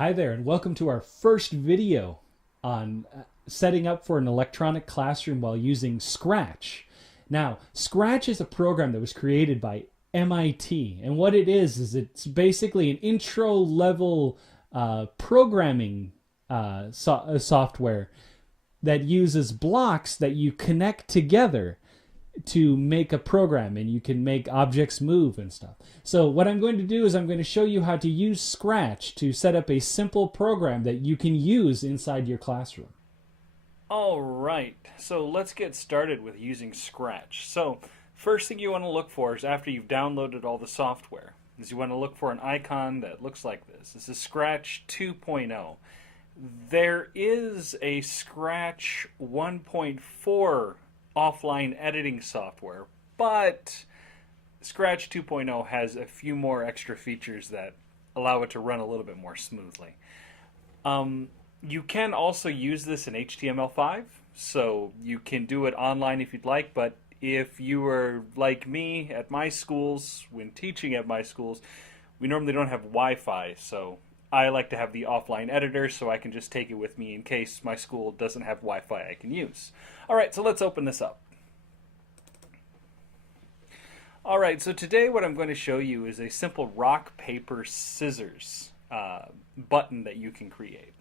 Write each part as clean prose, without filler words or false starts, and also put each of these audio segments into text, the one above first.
Hi there, and welcome to our first video on setting up for an electronic classroom while using Scratch. Now, Scratch is a program that was created by MIT, and what it is it's basically an intro-level programming software that uses blocks that you connect together to make a program, and you can make objects move and stuff. So what I'm going to do is I'm going to show you how to use Scratch to set up a simple program that you can use inside your classroom. All right, so let's get started with using Scratch. So first thing you want to look for is after you've downloaded all the software is you want to look for an icon that looks like this. This is Scratch 2.0. There is a Scratch 1.4 offline editing software, but Scratch 2.0 has a few more extra features that allow it to run a little bit more smoothly. You can also use this in HTML5, so you can do it online if you'd like, but if you are like me at my schools, when teaching at my schools, we normally don't have Wi-Fi, so I like to have the offline editor so I can just take it with me in case my school doesn't have Wi-Fi I can use. Alright, so let's open this up. Alright, so today what I'm going to show you is a simple rock, paper, scissors button that you can create.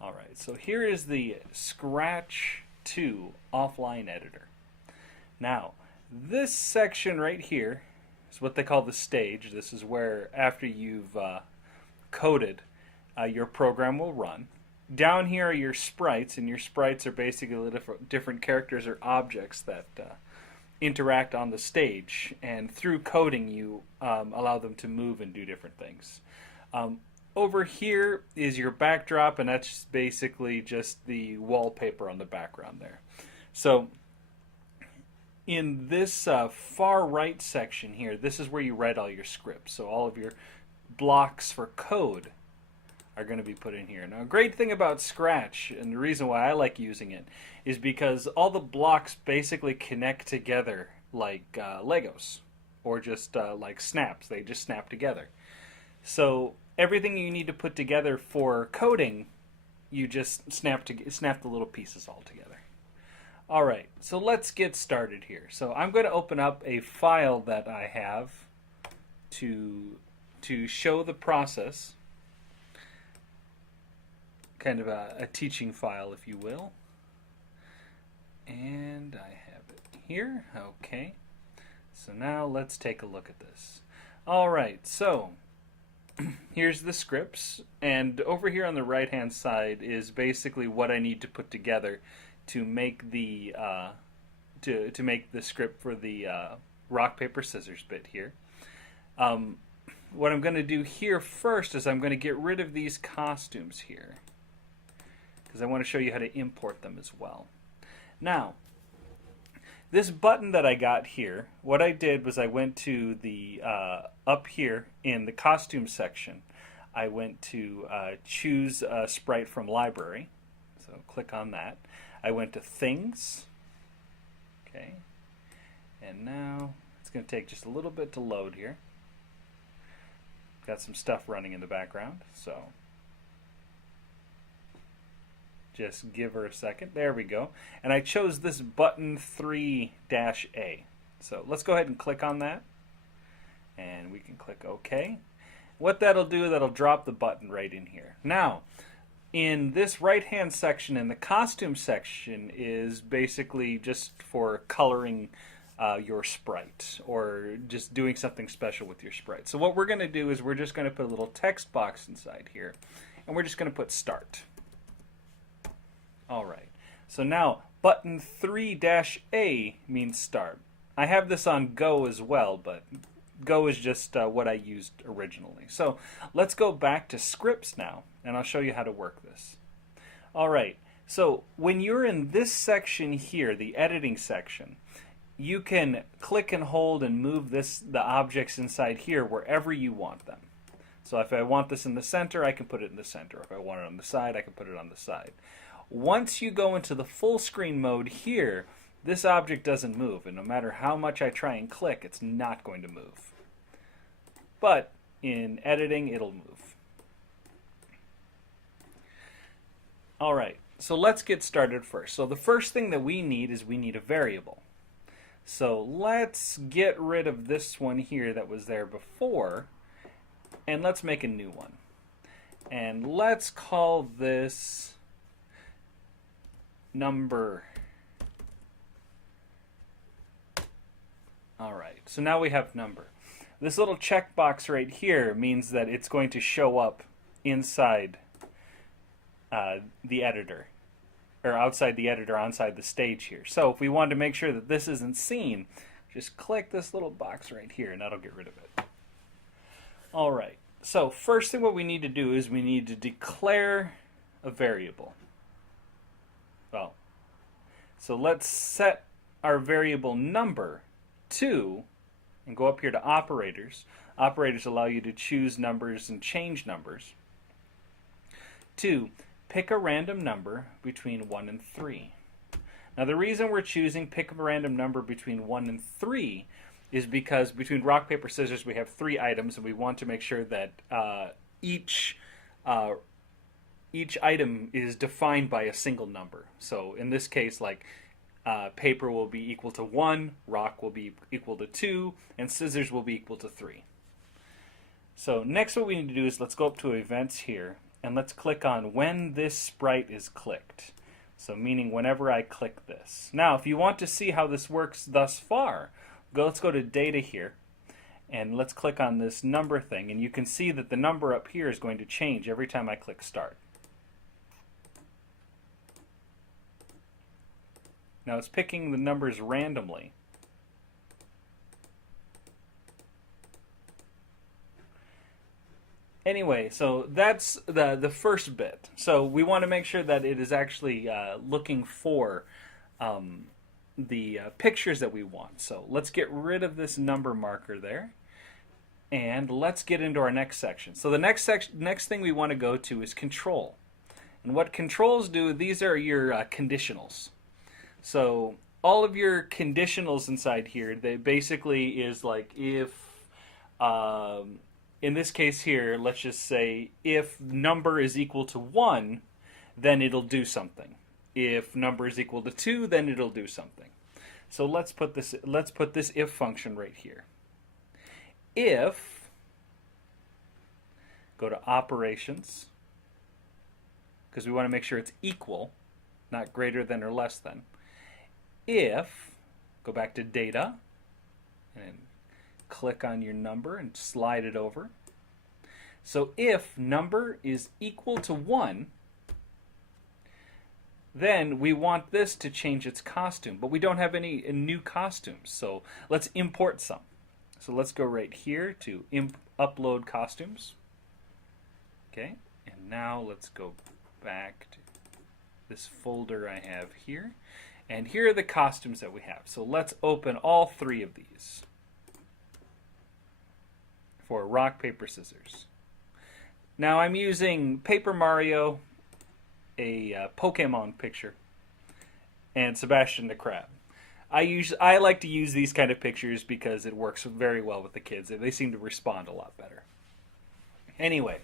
Alright, so here is the Scratch 2 offline editor. Now, this section right here is what they call the stage. This is where after you've coded, your program will run. Down here are your sprites, and your sprites are basically different characters or objects that interact on the stage, and through coding you allow them to move and do different things. Over here is your backdrop, and that's basically just the wallpaper on the background there. So in this far right section here, this is where you write all your scripts. So all of your blocks for code are going to be put in here. Now, a great thing about Scratch, and the reason why I like using it, is because all the blocks basically connect together like Legos, or just like snaps. They just snap together. So everything you need to put together for coding, you just snap the little pieces all together. All right, so let's get started here. So I'm going to open up a file that I have to show the process, kind of a teaching file, if you will. And I have it here. Okay. So now let's take a look at this. All right, so here's the scripts, and over here on the right hand side is basically what I need to put together to make the to make the script for the rock paper scissors bit here. What I'm going to do here first is I'm going to get rid of these costumes here, because I want to show you how to import them as well. Now, this button that I got here, what I did was I went to the up here in the costume section. I went to choose a sprite from library, so click on that. I went to things, okay, and now it's going to take just a little bit to load here. Got some stuff running in the background, so just give her a second. There we go. And I chose this button 3-A. So let's go ahead and click on that. And we can click OK. What that'll do, that'll drop the button right in here. Now, in this right-hand section, in the costume section, is basically just for coloring your sprite, or just doing something special with your sprite. So what we're going to do is we're just going to put a little text box inside here, and we're just going to put start. Alright, so now button 3-A means start. I have this on Go as well, but Go is just what I used originally. So let's go back to scripts now, and I'll show you how to work this. Alright, so when you're in this section here, the editing section, you can click and hold and move the objects inside here wherever you want them. So if I want this in the center, I can put it in the center. If I want it on the side, I can put it on the side. Once you go into the full screen mode here, this object doesn't move, and no matter how much I try and click, it's not going to move. But in editing, it'll move. All right, so let's get started first. So the first thing that we need is we need a variable. So let's get rid of this one here that was there before, and let's make a new one. And let's call this number. All right, so now we have number. This little checkbox right here means that it's going to show up inside the editor, or outside the editor, inside the stage here. So if we want to make sure that this isn't seen, just click this little box right here and that'll get rid of it. All right, so first thing what we need to do is we need to declare a variable. Well, so let's set our variable number to, and go up here to operators. Operators allow you to choose numbers and change numbers. To pick a random number between 1 and 3. Now the reason we're choosing pick a random number between 1 and 3 is because between rock, paper, scissors we have 3 items, and we want to make sure that each item is defined by a single number. So in this case, like paper will be equal to 1, rock will be equal to 2, and scissors will be equal to 3. So next what we need to do is let's go up to events here, and let's click on when this sprite is clicked. So meaning whenever I click this. Now if you want to see how this works thus far, let's go to data here, and let's click on this number thing, and you can see that the number up here is going to change every time I click start. Now it's picking the numbers randomly. Anyway, so that's the first bit. So we want to make sure that it is actually looking for the pictures that we want. So let's get rid of this number marker there, and let's get into our next section. So the next thing we want to go to is control. And what controls do, these are your conditionals. So all of your conditionals inside here, they basically is like if, in this case here, let's just say if number is equal to 1, then it'll do something. If number is equal to 2, then it'll do something. So let's put this if function right here. If, go to operations, because we want to make sure it's equal, not greater than or less than. If, go back to data, and click on your number and slide it over. So if number is equal to 1, then we want this to change its costume, but we don't have any new costumes, so let's import some. So let's go right here to upload costumes. Okay, and now let's go back to this folder I have here. And here are the costumes that we have. So let's open all 3 of these for rock, paper, scissors. Now I'm using Paper Mario, a Pokemon picture, and Sebastian the Crab. I like to use these kind of pictures because it works very well with the kids. They seem to respond a lot better. Anyway,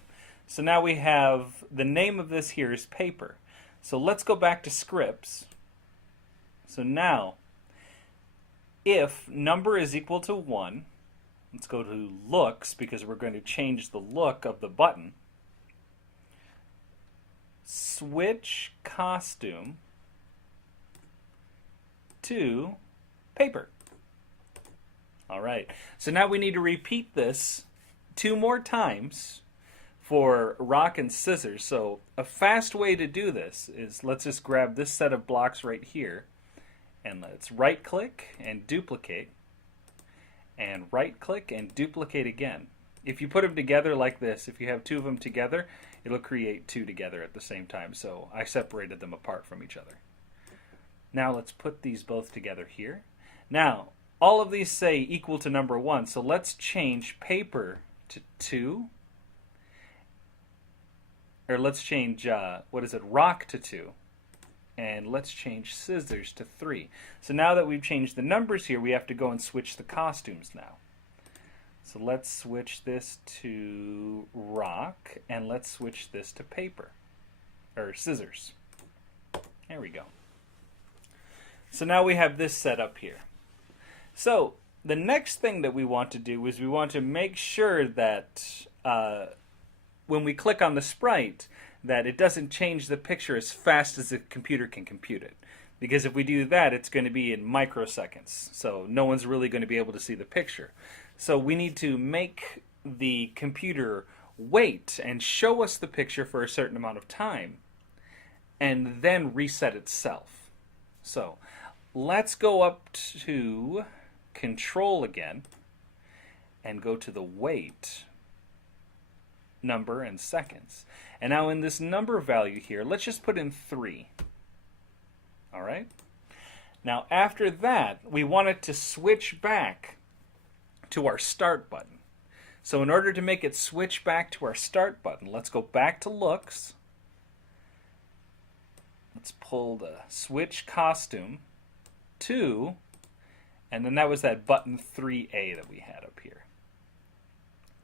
so now we have the name of this here is paper. So let's go back to scripts. So now, if number is equal to 1, let's go to looks because we're going to change the look of the button. Switch costume to paper. All right, so now we need to repeat this 2 more times for rock and scissors. So a fast way to do this is let's just grab this set of blocks right here, and let's right click and duplicate, and right click and duplicate again. If you put them together like this, if you have 2 of them together, it'll create 2 together at the same time. So I separated them apart from each other. Now let's put these both together here. Now all of these say equal to number 1, so let's change paper to 2, or let's change rock to 2. And let's change scissors to 3. So now that we've changed the numbers here, we have to go and switch the costumes now. So let's switch this to rock, and let's switch this to paper, or scissors. There we go. So now we have this set up here. So the next thing that we want to do is we want to make sure that when we click on the sprite, that it doesn't change the picture as fast as the computer can compute it. Because if we do that, it's going to be in microseconds. So no one's really going to be able to see the picture. So we need to make the computer wait and show us the picture for a certain amount of time and then reset itself. So let's go up to Control again and go to the wait number and seconds. And now in this number value here, let's just put in 3. All right? Now after that, we want it to switch back to our start button. So in order to make it switch back to our start button, let's go back to looks. Let's pull the switch costume to, and then that was that button 3A that we had up here.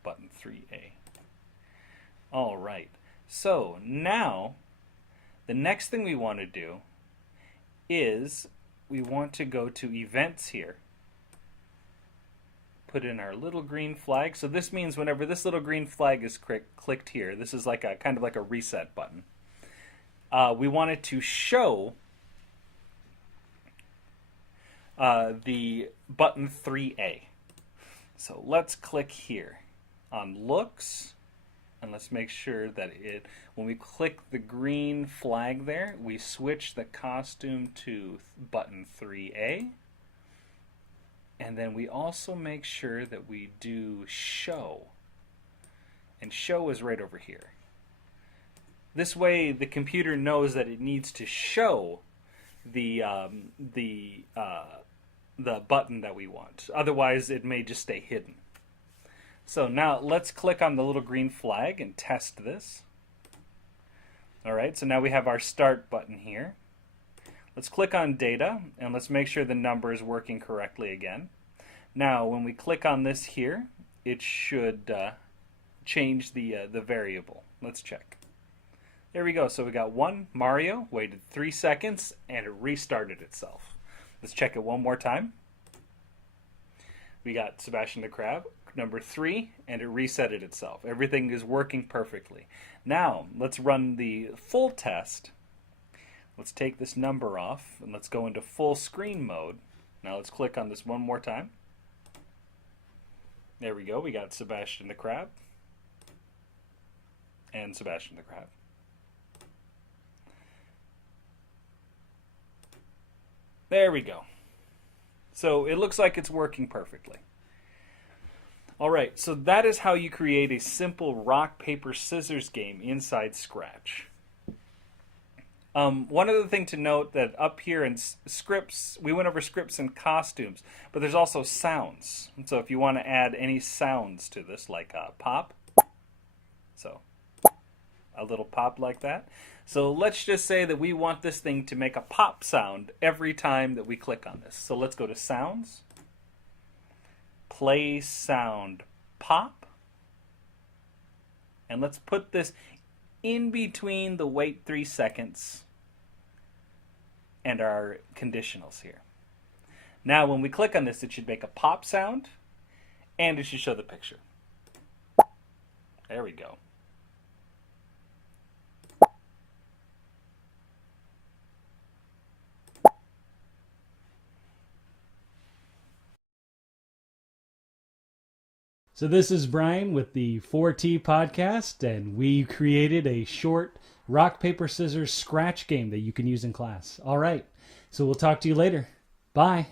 Button 3A. All right. So now the next thing we want to do is we want to go to events here. Put in our little green flag. So this means whenever this little green flag is clicked here, this is like a kind of like a reset button. We want it to show the button 3A. So let's click here on looks, and let's make sure that when we click the green flag there, we switch the costume to button 3A. And then we also make sure that we do show. And show is right over here. This way the computer knows that it needs to show the button that we want. Otherwise it may just stay hidden. So now let's click on the little green flag and test this. Alright, so now we have our start button here. Let's click on data and let's make sure the number is working correctly again. Now when we click on this here, it should change the variable. Let's check. There we go. So we got 1, Mario, waited 3 seconds, and it restarted itself. Let's check it one more time. We got Sebastian the Crab, number 3, and it reset it itself. Everything is working perfectly. Now let's run the full test. Let's take this number off and let's go into full screen mode. Now let's click on this one more time. There we go. We got Sebastian the Crab and Sebastian the Crab. There we go. So it looks like it's working perfectly. All right, so that is how you create a simple rock, paper, scissors game inside Scratch. One other thing to note that up here in scripts, we went over scripts and costumes, but there's also sounds. And so if you want to add any sounds to this, like pop, so a little pop like that. So let's just say that we want this thing to make a pop sound every time that we click on this. So let's go to sounds, play sound pop, and let's put this in between the wait 3 seconds and our conditionals here. Now when we click on this, it should make a pop sound and it should show the picture. There we go. So this is Brian with the 4T podcast, and we created a short rock, paper, scissors scratch game that you can use in class. All right, so we'll talk to you later. Bye.